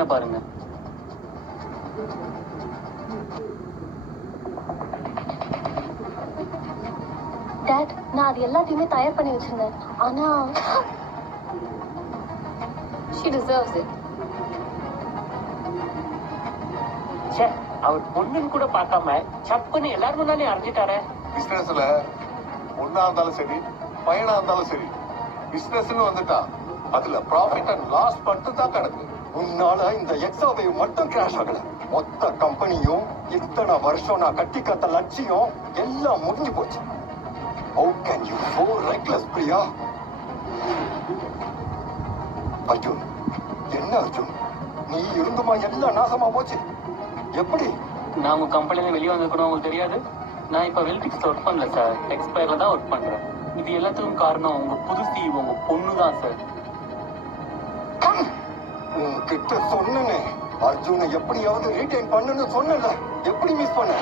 ஸ்க்ரீனை பாருங்க. டாட், நான் அது எல்லாத்தையுமே தயார் பண்ணி வச்சிருந்தேன். ஆனா she deserves it. சே, அவர் பொண்ணுன்னு கூட பார்க்காம சப்புன்னு எல்லாரும் முன்னாலே அரைஞ்சிட்டாரே. பிசினஸ்ல பொண்ணா இருந்தாலும் சரி பையனா இருந்தாலும் சரி, பிசினஸ்னு வந்துட்டா அதுல ப்ராஃபிட் அண்ட் லாஸ் மட்டும் தான் கிடக்கு. உன்னால இந்த எக்ஸாவை மட்டும் கிராஷ் ஆகல, மொத்த கம்பெனியும் இத்தனை வருஷம் நான் கட்டி கத்த லட்சியம் எல்லாம் முடிஞ்சு போச்சு. How can you so reckless, Priya? Arjun, என்ன அர்ஜுன், நீ இருந்துமா எல்லாம் நாசமா போச்சு? எப்படி? நான் உங்க கம்பெனில வெளியே வந்திருக்கணும் உங்களுக்கு தெரியாது. நான் இப்ப வெல்பிக்ஸ்ல ஒர்க் பண்ணல சார், எக்ஸ்பயர்ல தான் ஒர்க் பண்றேன். இது எல்லாத்துக்கும் காரணம் உங்க புது CEO, உங்க பொண்ணு தான் சார். உன்கிட்ட சொன்னேனே, அர்ஜுனை எப்படியாவது ரீடைன் பண்ணுன்னு சொன்னல, எப்படி மிஸ் பண்ண?